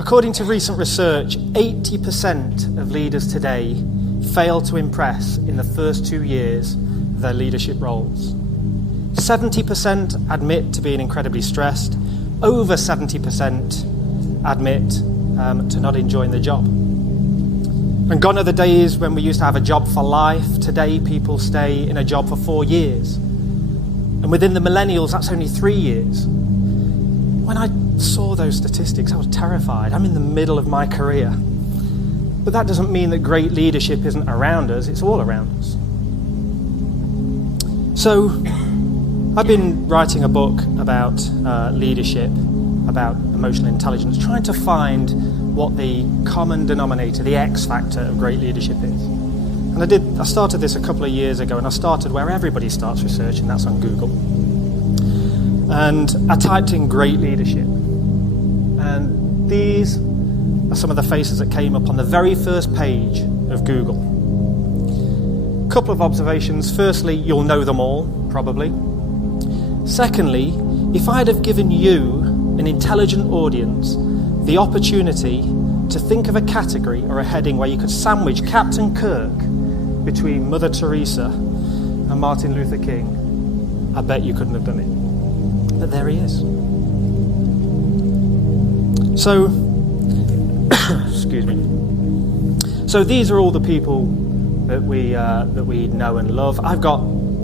According to recent research, 80% of leaders today fail to impress in the first 2 years of their leadership roles. 70% admit to being incredibly stressed. Over 70% admit to not enjoying the job. And gone are the days when we used to have a job for life. Today, people stay in a job for 4 years. And within the millennials, that's only 3 years. When I saw those statistics, I was terrified. I'm in the middle of my career. But that doesn't mean that great leadership isn't around us. It's all around us. So, I've been writing a book about leadership, about emotional intelligence, trying to find what the common denominator, the X factor of great leadership is. And I started this a couple of years ago, and I started where everybody starts research, and that's on Google. And I typed in great leadership. And these are some of the faces that came up on the very first page of Google. A couple of observations. Firstly, you'll know them all, probably. Secondly, if I'd have given you, an intelligent audience, the opportunity to think of a category or a heading where you could sandwich Captain Kirk between Mother Teresa and Martin Luther King, I bet you couldn't have done it. But there he is. So, excuse me. So these are all the people that we know and love. I've got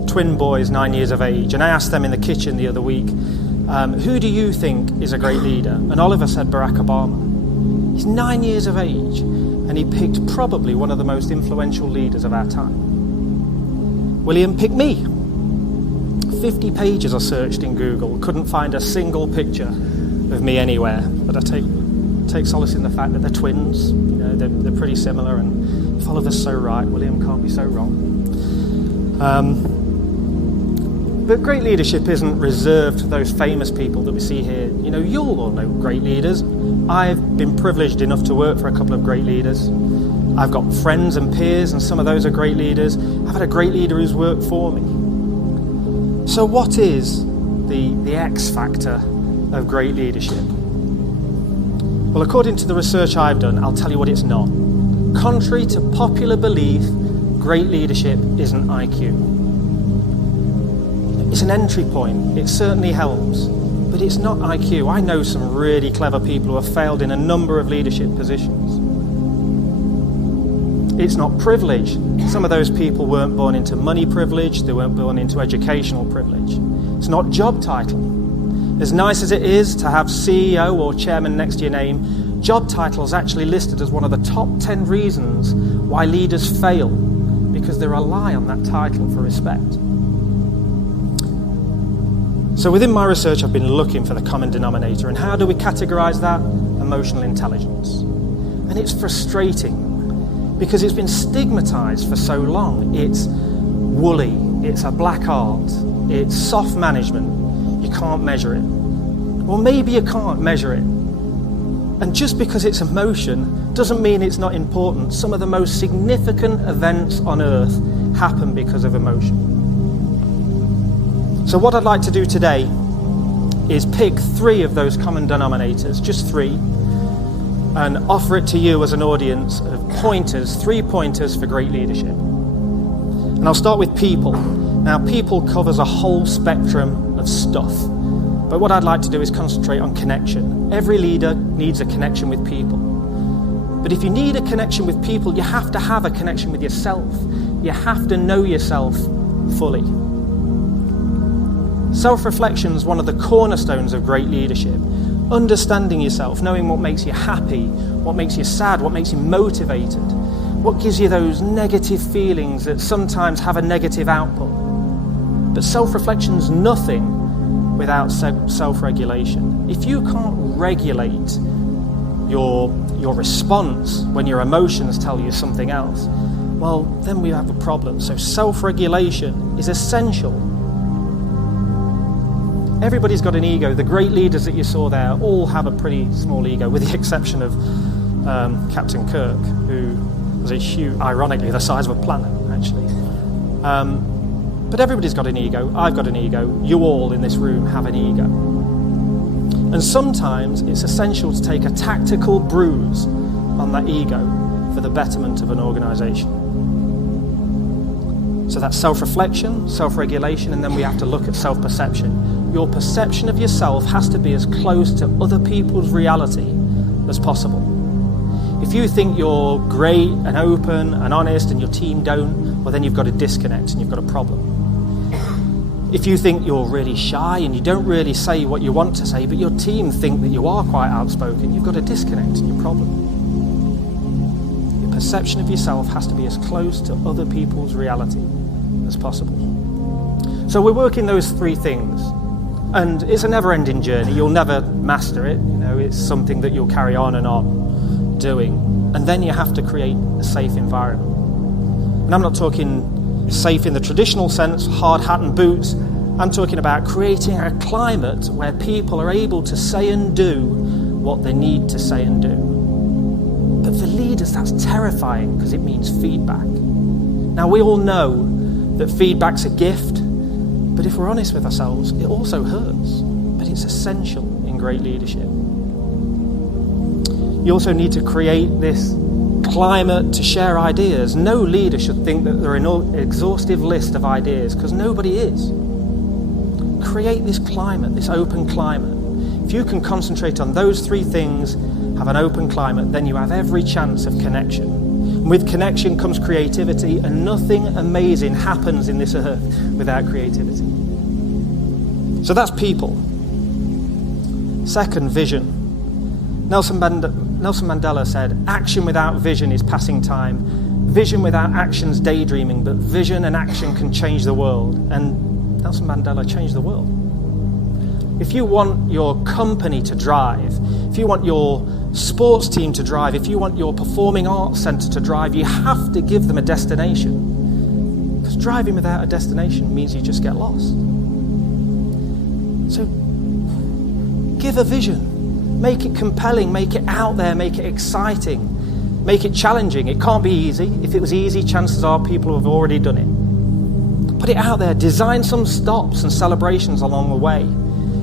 twin boys, 9 years of age, and I asked them in the kitchen the other week, who do you think is a great leader? And Oliver said Barack Obama. He's 9 years of age, and he picked probably one of the most influential leaders of our time. William picked me. 50 pages I searched in Google, couldn't find a single picture of me anywhere. But I take solace in the fact that they're twins. You know, they're pretty similar, and if Oliver's so right, William can't be so wrong. But great leadership isn't reserved to those famous people that we see here. You know, you'll all know great leaders. I've been privileged enough to work for a couple of great leaders. I've got friends and peers, and some of those are great leaders. I've had a great leader who's worked for me. So what is the X factor of great leadership? Well, according to the research I've done, I'll tell you what it's not. Contrary to popular belief, great leadership isn't IQ. It's an entry point. It certainly helps, but it's not IQ. I know some really clever people who have failed in a number of leadership positions. It's not privilege. Some of those people weren't born into money privilege. They weren't born into educational privilege. It's not job title. As nice as it is to have CEO or chairman next to your name, job title is actually listed as one of the top 10 reasons why leaders fail, because they rely on that title for respect. So within my research, I've been looking for the common denominator. And how do we categorize that? Emotional intelligence. And it's frustrating because it's been stigmatized for so long. It's woolly, it's a black art, it's soft management. You can't measure it. Well, maybe you can't measure it. And just because it's emotion doesn't mean it's not important. Some of the most significant events on earth happen because of emotion. So what I'd like to do today is pick 3 of those common denominators, just 3, and offer it to you as an audience of pointers, 3 pointers for great leadership. And I'll start with people. Now, people covers a whole spectrum of stuff, but what I'd like to do is concentrate on connection. Every leader needs a connection with people. But if you need a connection with people, you have to have a connection with yourself. You have to know yourself fully. Self-reflection is one of the cornerstones of great leadership. Understanding yourself, knowing what makes you happy, what makes you sad, what makes you motivated, what gives you those negative feelings that sometimes have a negative output. But self-reflection's nothing without self-regulation. If you can't regulate your response when your emotions tell you something else, well, then we have a problem. So self-regulation is essential. Everybody's got an ego. The great leaders that you saw there all have a pretty small ego, with the exception of Captain Kirk, who was a huge, ironically, the size of a planet, actually. But everybody's got an ego. I've got an ego. You all in this room have an ego. And sometimes it's essential to take a tactical bruise on that ego for the betterment of an organisation. So that's self-reflection, self-regulation, and then we have to look at self-perception. Your perception of yourself has to be as close to other people's reality as possible. If you think you're great and open and honest and your team don't, well then you've got a disconnect and you've got a problem. If you think you're really shy and you don't really say what you want to say, but your team think that you are quite outspoken, you've got a disconnect and your problem. Your perception of yourself has to be as close to other people's reality as possible. So we're working those three things, and it's a never-ending journey. You'll never master it. It's something that you'll carry on and on doing, and then you have to create a safe environment. And I'm not talking safe in the traditional sense, hard hat and boots. I'm talking about creating a climate where people are able to say and do what they need to say and do. But for leaders, that's terrifying because it means feedback. Now, we all know that feedback's a gift, but if we're honest with ourselves, it also hurts. But it's essential in great leadership. You also need to create this climate to share ideas. No leader should think that they're an exhaustive list of ideas, because nobody is. Create this climate, this open climate. If you can concentrate on those three things, have an open climate, then you have every chance of connection. And with connection comes creativity, and nothing amazing happens in this earth without creativity. So that's people. Second, vision. Nelson Mandela said, action without vision is passing time. Vision without action is daydreaming, but vision and action can change the world. And Nelson Mandela changed the world. If you want your company to drive, if you want your sports team to drive, if you want your performing arts centre to drive, you have to give them a destination. Because driving without a destination means you just get lost. So give a vision. Make it compelling, make it out there, make it exciting, make it challenging. It can't be easy. If it was easy, chances are people have already done it. Put it out there, design some stops and celebrations along the way.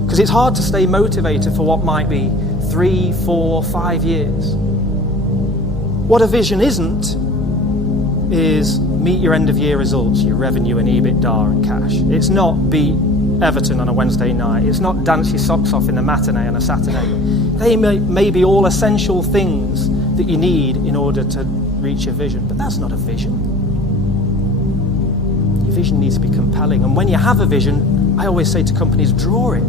Because it's hard to stay motivated for what might be 3, 4, 5 years. What a vision isn't is meet your end of year results, your revenue and EBITDA and cash. It's not beat Everton on a Wednesday night. It's not dance your socks off in the matinee on a Saturday. They may be all essential things that you need in order to reach your vision, but that's not a vision. Your vision needs to be compelling. And when you have a vision, I always say to companies, draw it.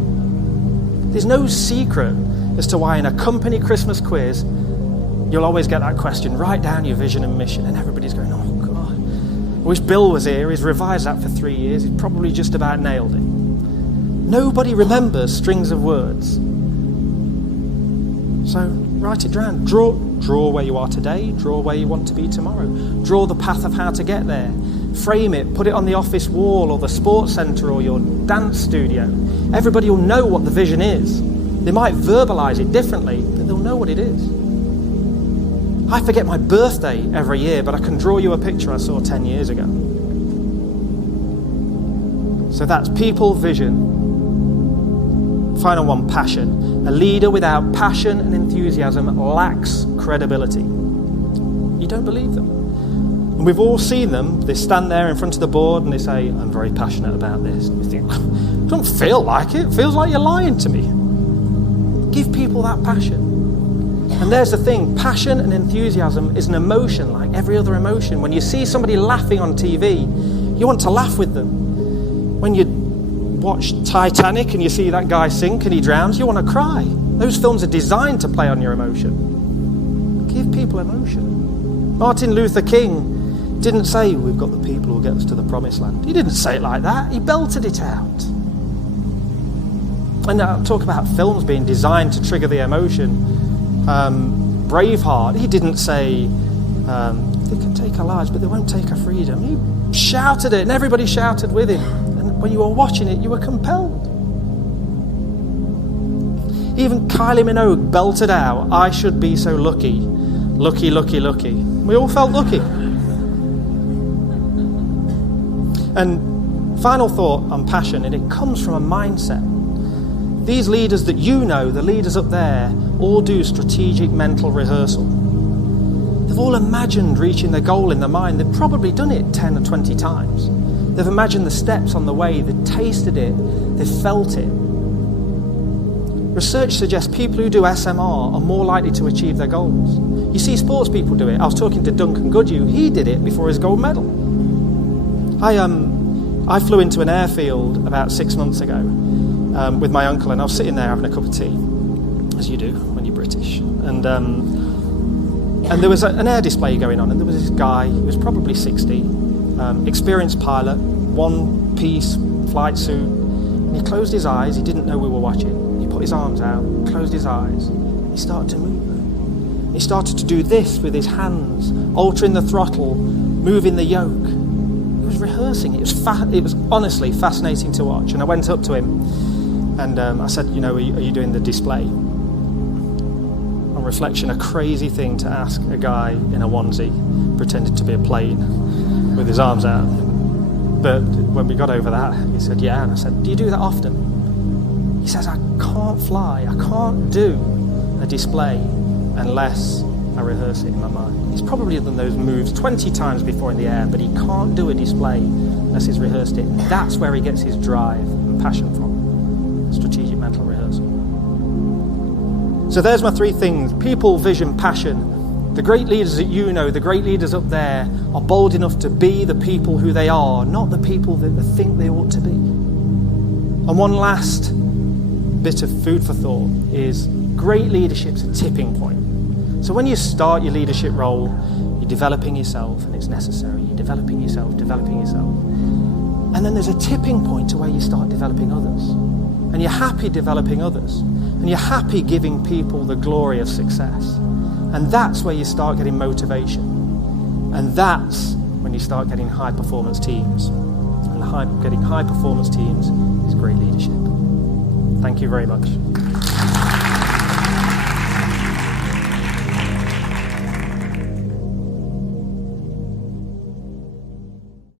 There's no secret as to why in a company Christmas quiz, you'll always get that question, write down your vision and mission, and everybody's going, oh God. I wish Bill was here. He's revised that for 3 years. He's probably just about nailed it. Nobody remembers strings of words. So write it down. Draw where you are today. Draw where you want to be tomorrow. Draw the path of how to get there. Frame it. Put it on the office wall or the sports centre or your dance studio. Everybody will know what the vision is. They might verbalise it differently, but they'll know what it is. I forget my birthday every year, but I can draw you a picture I saw 10 years ago. So that's people, vision. Final one, passion. A leader without passion and enthusiasm lacks credibility. You don't believe them. And we've all seen them. They stand there in front of the board and they say, I'm very passionate about this. And you think, it don't feel like it. It feels like you're lying to me. Give people that passion. And there's the thing, passion and enthusiasm is an emotion like every other emotion. When you see somebody laughing on TV, you want to laugh with them. When you watch Titanic and you see that guy sink and he drowns, you want to cry. Those films are designed to play on your emotion. Give people emotion. Martin Luther King didn't say, we've got the people who will get us to the promised land. He didn't say it like that. He belted it out. And I'll talk about films being designed to trigger the emotion. Braveheart, he didn't say, they can take our lives, but they won't take our freedom. He shouted it, and everybody shouted with him. And when you were watching it, you were compelled. Even Kylie Minogue belted out, I should be so lucky. Lucky, lucky, lucky. We all felt lucky. And final thought on passion, and it comes from a mindset. These leaders that you know, the leaders up there, all do strategic mental rehearsal. They've all imagined reaching their goal in their mind. They've probably done it 10 or 20 times. They've imagined the steps on the way. They've tasted it. They've felt it. Research suggests people who do SMR are more likely to achieve their goals. You see sports people do it. I was talking to Duncan Goodhue. He did it before his gold medal. I flew into an airfield about 6 months ago with my uncle, and I was sitting there having a cup of tea, as you do when you're British. And there was an air display going on, and there was this guy who was probably 60, experienced pilot, one-piece flight suit, and he closed his eyes. He didn't know we were watching. He put his arms out, closed his eyes. He started to move. He started to do this with his hands, altering the throttle, moving the yoke. He was rehearsing. It was honestly fascinating to watch. And I went up to him and I said, are you doing the display? On reflection, a crazy thing to ask a guy in a onesie pretending to be a plane with his arms out. But when we got over that, he said, yeah. And I said, do you do that often? He says, I can't fly. I can't do a display unless I rehearse it in my mind. He's probably done those moves 20 times before in the air, but he can't do a display unless he's rehearsed it. That's where he gets his drive and passion from. Strategic mental rehearsal. So there's my 3 things: people, vision, passion. The great leaders that you know, the great leaders up there, are bold enough to be the people who they are, not the people that they think they ought to be. And one last bit of food for thought is great leadership's a tipping point. So when you start your leadership role, you're developing yourself, and it's necessary. You're developing yourself. And then there's a tipping point to where you start developing others. And you're happy developing others. And you're happy giving people the glory of success. And that's where you start getting motivation. And that's when you start getting high-performance teams. And getting high-performance teams is great leadership. Thank you very much.